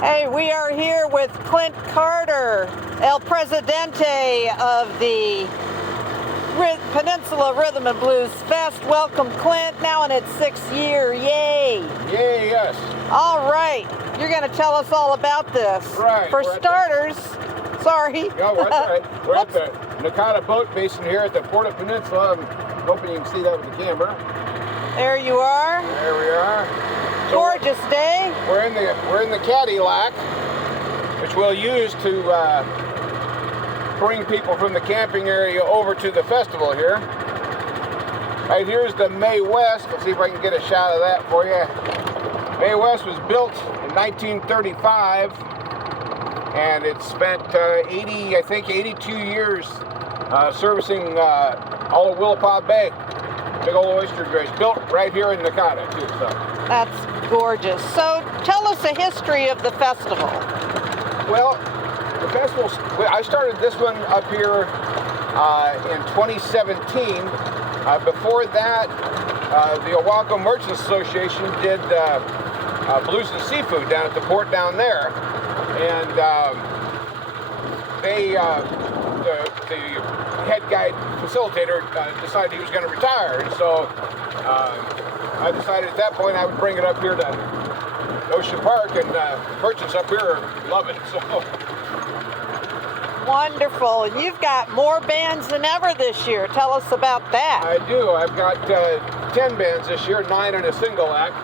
Hey, we are here with Clint Carter, El Presidente of the Peninsula Rhythm and Blues Fest. Welcome, Clint, now in its 6th year. Yay! Yay, yes. All right, you're going to tell us all about this. Right. For starters, sorry. No, that's right. We're at the Nakata Boat Basin here at the Port Peninsula. I'm hoping you can see that with the camera. There you are. There we are. So gorgeous day. We're in the Cadillac, which we'll use to bring people from the camping area over to the festival here. Right here's the Mae West. Let's see if I can get a shot of that for you. Mae West was built in 1935, and it spent 82 years servicing all of Willapa Bay. Big old oyster dredge, built right here in Nakata too. So. That's gorgeous. So tell us the history of the festival. Well, the festival, I started this one up here in 2017. Before that, the Owalco Merchants Association did Blues and Seafood down at the port down there. And the head guide facilitator decided he was going to retire. And so I decided at that point I would bring it up here to Ocean Park, and merchants up here love it. So. Wonderful. You've got more bands than ever this year. Tell us about that. I do. I've got 10 bands this year, 9 in a single act.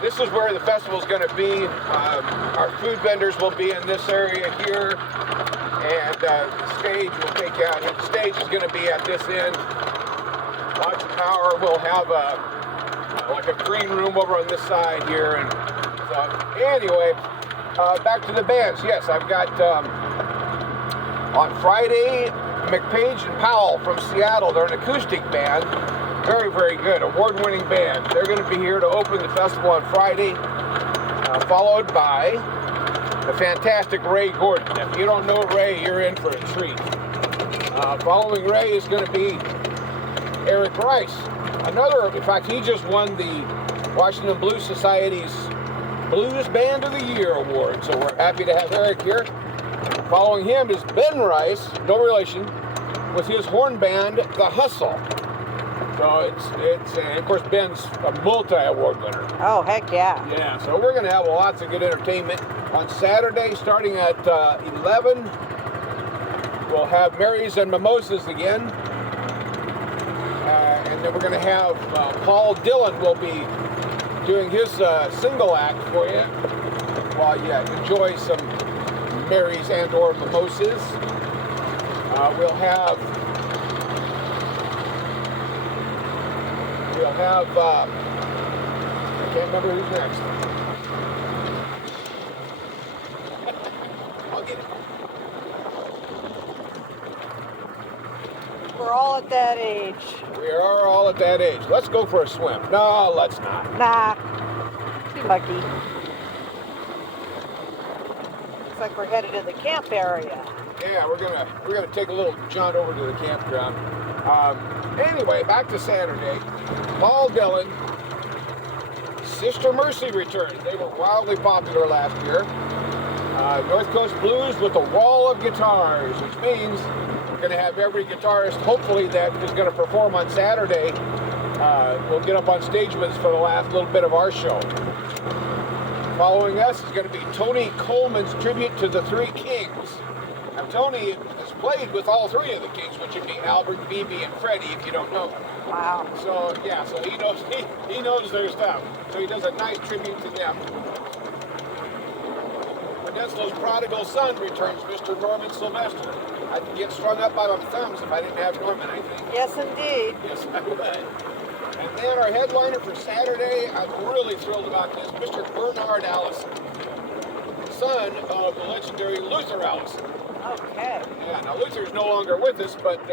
This is where the festival's going to be. Our food vendors will be in this area here, and the stage will take you out. The stage is going to be at this end. Lots of power. We'll have like a green room over on this side here. And so, anyway, back to the bands. Yes, I've got on Friday, McPage and Powell from Seattle. They're an acoustic band. Very, very good. Award-winning band. They're going to be here to open the festival on Friday, followed by the fantastic Ray Gordon. If you don't know Ray, you're in for a treat. Following Ray is going to be Eric Rice. In fact, he just won the Washington Blues Society's Blues Band of the Year award. So we're happy to have Eric here. Following him is Ben Rice, no relation, with his horn band, The Hustle. So it's and of course Ben's a multi-award winner. Oh, heck yeah. Yeah, so we're going to have lots of good entertainment. On Saturday, starting at 11, we'll have Marys and Mimosas again. And then we're going to have Paul Dillon will be doing his single act for you while you enjoy some Marys and or Mimosas. We'll have I can't remember who's next. I'll get it. We're all at that age. We are all at that age. Let's go for a swim. No, let's not. Nah. Too lucky. Looks like we're headed to the camp area. Yeah, we're gonna take a little jaunt over to the campground. Anyway, back to Saturday. Paul Dillon, Sister Mercy returns. They were wildly popular last year. North Coast Blues with a wall of guitars, which means we're going to have every guitarist, hopefully, that is going to perform on Saturday. We'll get up on stage with us for the last little bit of our show. Following us is going to be Tony Coleman's tribute to the Three Kings. Now, Tony has played with all three of the Kings, which would be Albert, Phoebe, and Freddie, if you don't know. Wow. So, yeah, so he knows their stuff. So he does a nice tribute to them. Modesto's prodigal son returns, Mr. Norman Sylvester. I'd get strung up by my thumbs if I didn't have Norman, I think. Yes, indeed. Yes, I would. And then our headliner for Saturday, I'm really thrilled about this, Mr. Bernard Allison, son of the legendary Luther Allison. Okay. Yeah, now Luther's no longer with us, but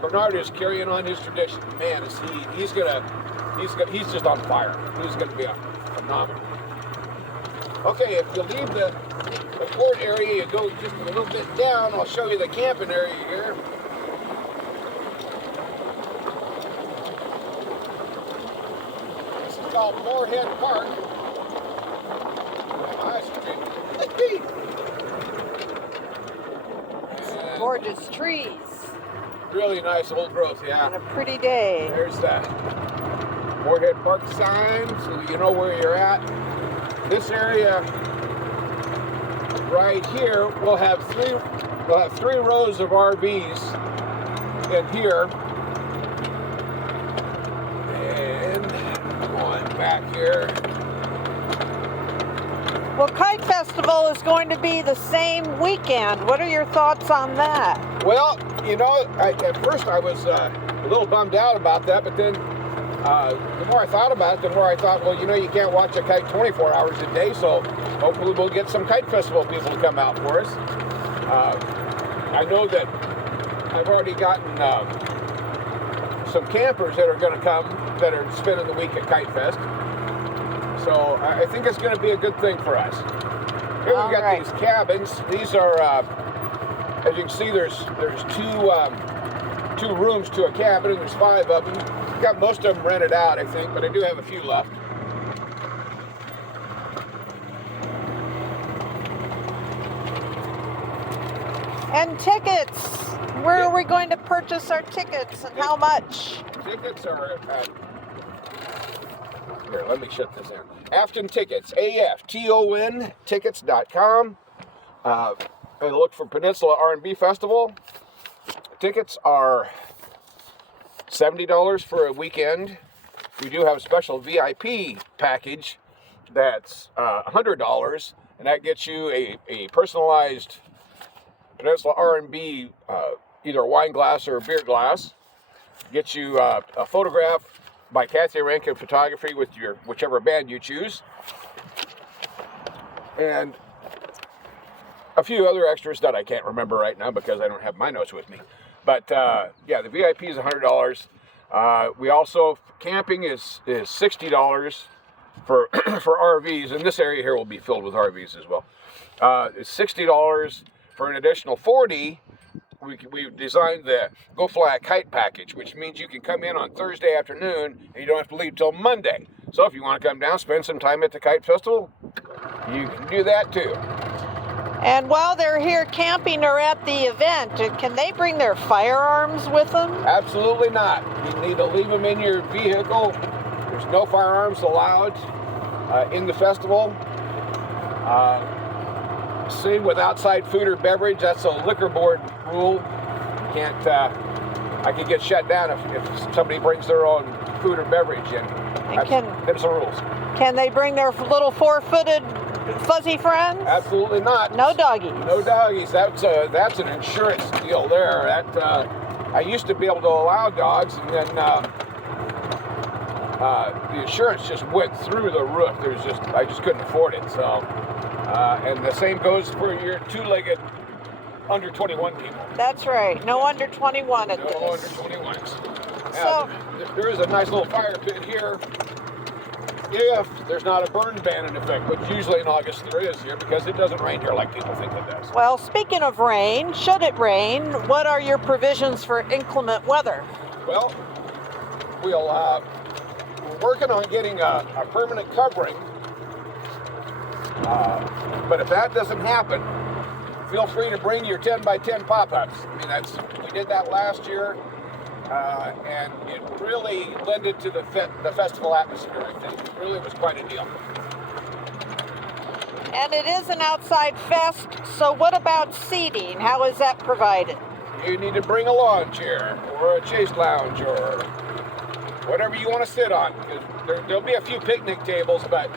Bernard is carrying on his tradition. Man, he's just on fire. He's gonna be phenomenal. Okay, if you leave the port area, you go just a little bit down. I'll show you the camping area here. This is called Moorhead Park. nice trees Really nice old growth, yeah. on a pretty day. There's that Moorhead Park sign, so you know where you're at. This area right here will have three rows of RVs in here. And going back here. Well, Kite Festival is going to be the same weekend. What are your thoughts on that? Well, you know, at first I was a little bummed out about that, but then the more I thought about it, the more I thought, well, you know, you can't watch a kite 24 hours a day, so hopefully we'll get some Kite Festival people to come out for us. I know that I've already gotten some campers that are going to come that are spending the week at Kite Fest. So I think it's going to be a good thing for us. Here we've got these cabins. These are, as you can see, there's two rooms to a cabin, and there's 5 of them. Got most of them rented out, I think, but I do have a few left. And tickets. Where are we going to purchase our tickets and how much? Tickets are here, let me shut this in. Afton Tickets, AFTON tickets.com. And look for Peninsula R&B Festival. Tickets are $70 for a weekend. We do have a special VIP package that's $100, and that gets you a personalized Peninsula R&B either a wine glass or a beer glass. Gets you a photograph by Kathy Rankin Photography with your whichever band you choose, and a few other extras that I can't remember right now because I don't have my notes with me. But yeah, the VIP is $100. We also, camping is $60 for for RVs, and this area here will be filled with RVs as well. It's $60 for an additional $40. We designed the Go Fly a Kite package, which means you can come in on Thursday afternoon and you don't have to leave till Monday. So if you want to come down, spend some time at the Kite Festival, you can do that too. And while they're here camping or at the event, can they bring their firearms with them? Absolutely not. You need to leave them in your vehicle. There's no firearms allowed in the festival. Same with outside food or beverage. That's a liquor board rule. You can't. I could get shut down if somebody brings their own food or beverage in. There's some rules. Can they bring their little 4-footed fuzzy friends? Absolutely not. No doggies. No doggies. That's an insurance deal there. That I used to be able to allow dogs, and then the insurance just went through the roof. I just couldn't afford it. So. And the same goes for your 2-legged under 21 people. That's right. No under 21 at this. No under 21s. So, there is a nice little fire pit here. If there's not a burn ban in effect, which usually in August there is here because it doesn't rain here like people think it does. Well, speaking of rain, should it rain, what are your provisions for inclement weather? Well, we're working on getting a permanent covering. But if that doesn't happen, feel free to bring your 10x10 pop-ups. I mean, we did that last year, and it really lended to the festival atmosphere, I think. It really was quite a deal. And it is an outside fest, so what about seating? How is that provided? You need to bring a lawn chair or a chase lounge or whatever you want to sit on. There'll be a few picnic tables, but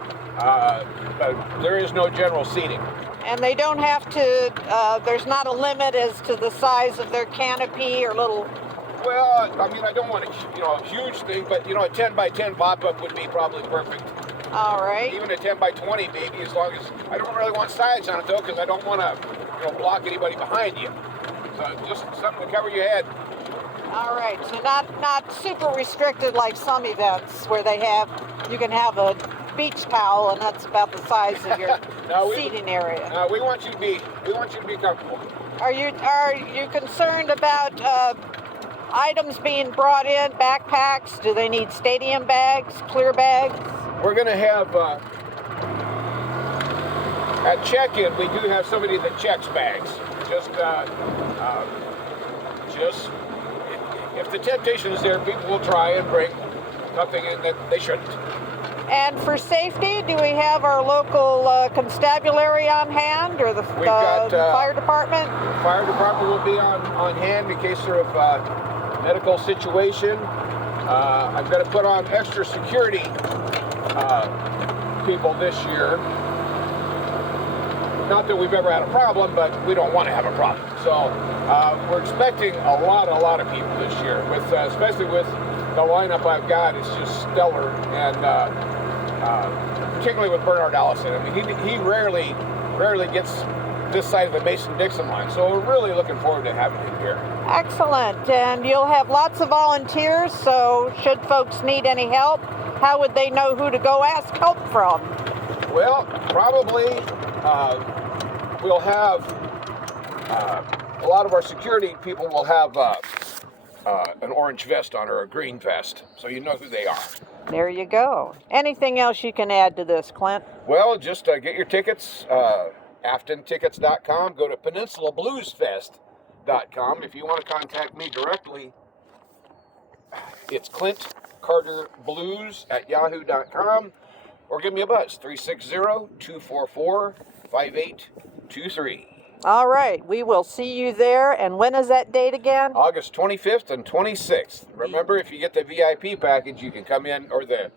there is no general seating. And they don't have to, there's not a limit as to the size of their canopy or little... Well, I mean, I don't want a huge thing, but, a 10x10 pop-up would be probably perfect. All right. Even a 10x20 maybe, as long as... I don't really want sides on it, though, because I don't want to, block anybody behind you. So just something to cover your head. All right, so not super restricted like some events where you can have a beach towel and that's about the size of your seating area. No, we want you to be comfortable. Are you concerned about items being brought in, backpacks? Do they need stadium bags, clear bags? We're going to have at check-in, we do have somebody that checks bags. Just just, if the temptation is there, people will try and bring something in that they shouldn't. And for safety, do we have our local constabulary on hand, or the fire department? The fire department will be on hand in case of medical situation. I'm going to put on extra security people this year. Not that we've ever had a problem, but we don't want to have a problem. So we're expecting a lot of people this year, with especially with the lineup I've got. It's just stellar, and particularly with Bernard Allison. I mean, he rarely gets this side of the Mason-Dixon line, so we're really looking forward to having him here. Excellent, and you'll have lots of volunteers, so should folks need any help, how would they know who to go ask help from? Well, probably we'll have a lot of our security people will have an orange vest on or a green vest, so you know who they are. There you go. Anything else you can add to this, Clint? Well, just get your tickets, AftonTickets.com. Go to PeninsulaBluesFest.com. If you want to contact me directly, it's ClintCarterBlues@yahoo.com, or give me a buzz, 360-244-5823. All right, we will see you there. And when is that date again? August 25th and 26th. Remember, if you get the VIP package, you can come in, or the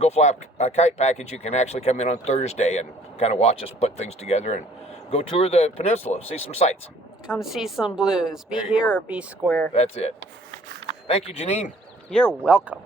Go Fly a Kite package, you can actually come in on Thursday and kind of watch us put things together and go tour the peninsula, see some sights. Come see some blues. Be here or be square. That's it. Thank you, Janine. You're welcome.